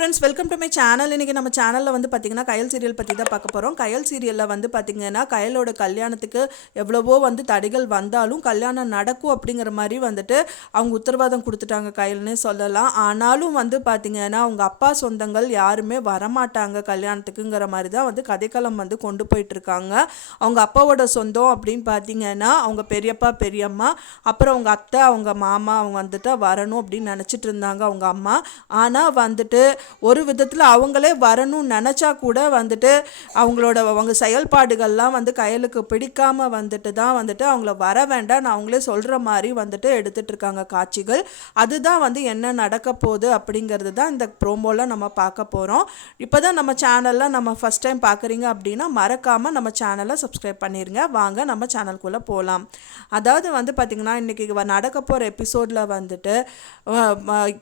Friends welcome to my channel இன்றைக்கி நம்ம சேனலில் வந்து பார்த்திங்கன்னா கயல் சீரியல் பற்றி தான் பார்க்க போகிறோம் கயல் சீரியலில் வந்து பார்த்திங்கன்னா கயலோட கல்யாணத்துக்கு எவ்வளவோ வந்து தடைகள் வந்தாலும் கல்யாணம் நடக்கும் அப்படிங்கிற மாதிரி வந்துட்டு அவங்க உத்தரவாதம் கொடுத்துட்டாங்க கயல்னே சொல்லலாம். ஆனாலும் வந்து பார்த்திங்கன்னா அவங்க அப்பா சொந்தங்கள் யாருமே வரமாட்டாங்க கல்யாணத்துக்குங்கிற மாதிரி தான் வந்து கதைக்களம் வந்து கொண்டு போயிட்டுருக்காங்க. அவங்க அப்பாவோட சொந்தம் அப்படின்னு பார்த்தீங்கன்னா அவங்க பெரியப்பா பெரியம்மா அப்புறம் அவங்க அத்தை அவங்க மாமா அவங்க வந்துட்டு வரணும் அப்படின்னு நினச்சிட்டு இருந்தாங்க அவங்க அம்மா. ஆனால் வந்துட்டு ஒரு விதத்தில் அவங்களே வரணும்னு நினச்சா கூட வந்துட்டு அவங்களோட அவங்க செயல்பாடுகள்லாம் வந்து கையலுக்கு பிடிக்காமல் வந்துட்டு தான் வந்துட்டு அவங்கள வர வேண்டாம் நான் அவங்களே சொல்கிற மாதிரி வந்துட்டு எடுத்துட்டு இருக்காங்க காட்சிகள். அதுதான் வந்து என்ன நடக்க போகுது அப்படிங்கிறது தான் இந்த ப்ரோமோவில் நம்ம பார்க்க போகிறோம் இப்போ தான் நம்ம சேனலில் நம்ம ஃபஸ்ட் டைம் பார்க்குறீங்க அப்படின்னா மறக்காமல் நம்ம சேனலை சப்ஸ்கிரைப் பண்ணிடுங்க வாங்க நம்ம சேனல்குள்ளே போகலாம் அதாவது வந்து பார்த்திங்கன்னா இன்றைக்கி நடக்க போகிற எபிசோடில் வந்துட்டு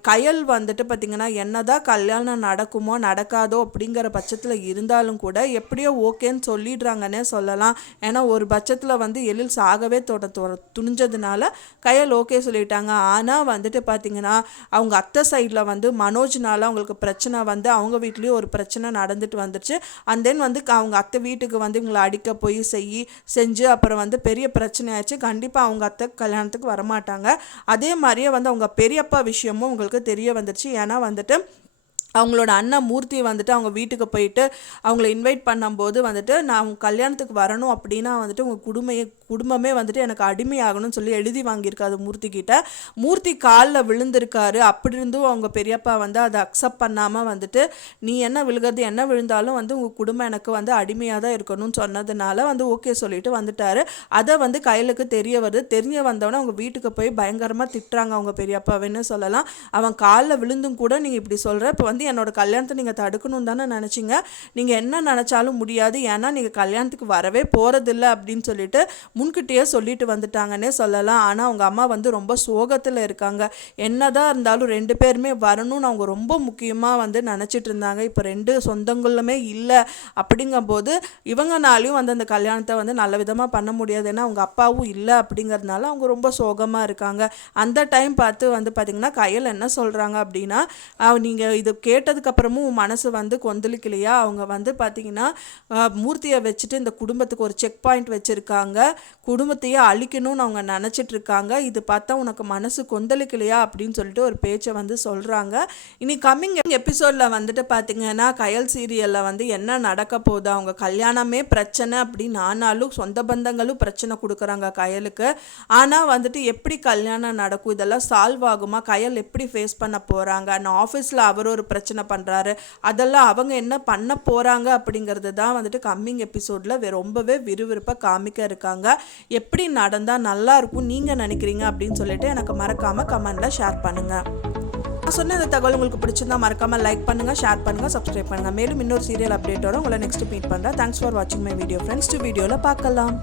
கையல் கயல் வந்துட்டு பார்த்திங்கன்னா என்னதான் கல்யாணம் நடக்குமோ நடக்காதோ அப்படிங்கிற பட்சத்தில் இருந்தாலும் கூட எப்படியோ ஓகேன்னு சொல்லிடுறாங்கன்னே சொல்லலாம். ஏன்னா ஒரு பட்சத்தில் வந்து எழில் சாகவே தொட துணிஞ்சதுனால கையல் ஓகே சொல்லிட்டாங்க. ஆனால் வந்துட்டு பார்த்திங்கன்னா அவங்க அத்தை சைடில் வந்து மனோஜ்னால அவங்களுக்கு பிரச்சனை வந்து அவங்க வீட்லேயும் ஒரு பிரச்சனை நடந்துட்டு வந்துருச்சு. அண்ட் தென் வந்து க- அவங்க அத்தை வீட்டுக்கு வந்து இவங்களை அடிக்க போய் செய்ய செஞ்சு அப்புறம் வந்து பெரிய பிரச்சனையாச்சு கண்டிப்பாக அவங்க அத்தை கல்யாணத்துக்கு வரமாட்டாங்க. அதே மாதிரியே வந்து அவங்க பெரியப்பா விஷயமும் உங்களுக்கு தெரிய வந்துருச்சு. ஏன்னா வந்துட்டு அவங்களோட அண்ணன் மூர்த்தி வந்துட்டு அவங்க வீட்டுக்கு போயிட்டு அவங்கள இன்வைட் பண்ணும்போது வந்துட்டு நான் அவங்க கல்யாணத்துக்கு வரணும் அப்படின்னா வந்துட்டு உங்கள் குடும்பமே குடும்பமே வந்துட்டு எனக்கு அடிமையாகணும்னு சொல்லி எழுதி வாங்கியிருக்காரு மூர்த்தி கிட்ட. மூர்த்தி காலில் விழுந்திருக்காரு. அப்படி இருந்தும் அவங்க பெரியப்பா வந்து அதை அக்செப்ட் பண்ணாமல் வந்துட்டு நீ என்ன விழுகிறது என்ன விழுந்தாலும் வந்து உங்கள் குடும்பம் எனக்கு வந்து அடிமையாக தான் இருக்கணும்னு சொன்னதுனால வந்து ஓகே சொல்லிட்டு வந்துட்டாரு. அதை வந்து கையிலுக்கு தெரிய வருது. தெரிய வந்தவொடனே அவங்க வீட்டுக்கு போய் பயங்கரமாக திட்டுறாங்க அவங்க பெரியப்பாவின்னு சொல்லலாம். அவன் காலில் விழுந்தும் கூட நீங்கள் இப்படி சொல்கிற இப்போ வந்து வந்து என்னோட கல்யாணத்தை நீங்கள் தடுக்கணும் தானே நினச்சிங்க. நீங்கள் என்ன நினச்சாலும் முடியாது. ஏன்னா நீங்கள் கல்யாணத்துக்கு வரவே போகிறதில்ல அப்படின்னு சொல்லிட்டு முன்கிட்டேயே சொல்லிட்டு வந்துட்டாங்கன்னே சொல்லலாம். ஆனால் அவங்க அம்மா வந்து ரொம்ப சோகத்தில் இருக்காங்க. என்னதான் இருந்தாலும் ரெண்டு பேருமே வரணும்னு அவங்க ரொம்ப முக்கியமாக வந்து நினச்சிட்டு இருந்தாங்க. இப்போ ரெண்டு சொந்தங்களுமே இல்லை அப்படிங்கும்போது இவங்கனாலையும் வந்து அந்த கல்யாணத்தை வந்து நல்ல விதமாக பண்ண முடியாது. ஏன்னா அவங்க அப்பாவும் இல்லை அப்படிங்கிறதுனால அவங்க ரொம்ப சோகமாக இருக்காங்க. அந்த டைம் பார்த்து வந்து பார்த்திங்கன்னா கையில் என்ன சொல்கிறாங்க அப்படின்னா நீங்கள் இது கேட்டதுக்கப்புறமும் உன் மனசு வந்து கொந்தளிக்கலையா? அவங்க வந்து பார்த்திங்கன்னா மூர்த்தியை வச்சுட்டு இந்த குடும்பத்துக்கு ஒரு செக் பாயிண்ட் வச்சுருக்காங்க. குடும்பத்தையே அழிக்கணும்னு அவங்க நினச்சிட்டு இருக்காங்க இது பார்த்தா உனக்கு மனசு கொந்தளிக்கலையா? அப்படின்னு சொல்லிட்டு ஒரு பேச்சை வந்து சொல்கிறாங்க இனி கம்மிங் எபிசோடில் வந்துட்டு பார்த்தீங்கன்னா கயல் சீரியலில் வந்து என்ன நடக்க போகுது? அவங்க கல்யாணமே பிரச்சனை அப்படின்னு ஆனாலும் சொந்த பந்தங்களும் பிரச்சனை கொடுக்குறாங்க கயலுக்கு. ஆனால் வந்துட்டு எப்படி கல்யாணம் நடக்கும்? இதெல்லாம் சால்வ் ஆகுமா? கயல் எப்படி ஃபேஸ் பண்ண போகிறாங்க நான் ஆஃபீஸில் அவர் ஒரு பிரச்சனை பண்ணுறாரு அதெல்லாம் அவங்க என்ன பண்ண போகிறாங்க அப்படிங்கிறது தான் வந்துட்டு கம்மிங் எபிசோடில் ரொம்பவே விறுவிறுப்பாக காமிக்க இருக்காங்க. எப்படி நடந்தால் நல்லா இருக்கும் நீங்கள் நினைக்கிறீங்க அப்படின்னு சொல்லிட்டு எனக்கு மறக்காமல் கமெண்டில் ஷேர் பண்ணுங்கள் நான் சொன்ன இந்த தகவல் உங்களுக்கு பிடிச்சிருந்தா மறக்காமல் லைக் பண்ணுங்கள் ஷேர் பண்ணுங்கள் சப்ஸ்கிரைப் பண்ணுங்கள் மேலும் இன்னொரு சீரியல் அப்டேட்டோட உங்களை நெக்ஸ்ட் மீட் பண்ணுறேன் தேங்க்ஸ் ஃபார் வாட்சிங் மை வீடியோ ஃப்ரெண்ட்ஸ் வீடியோவில் பார்க்கலாம்.